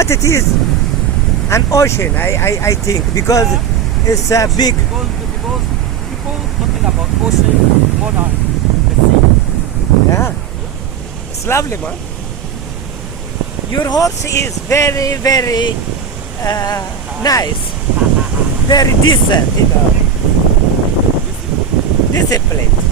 But it is an ocean, I think, because it's a big. Because people talking about ocean more than the sea. Yeah, it's lovely, man. Your horse is very, very nice, very decent, disciplined.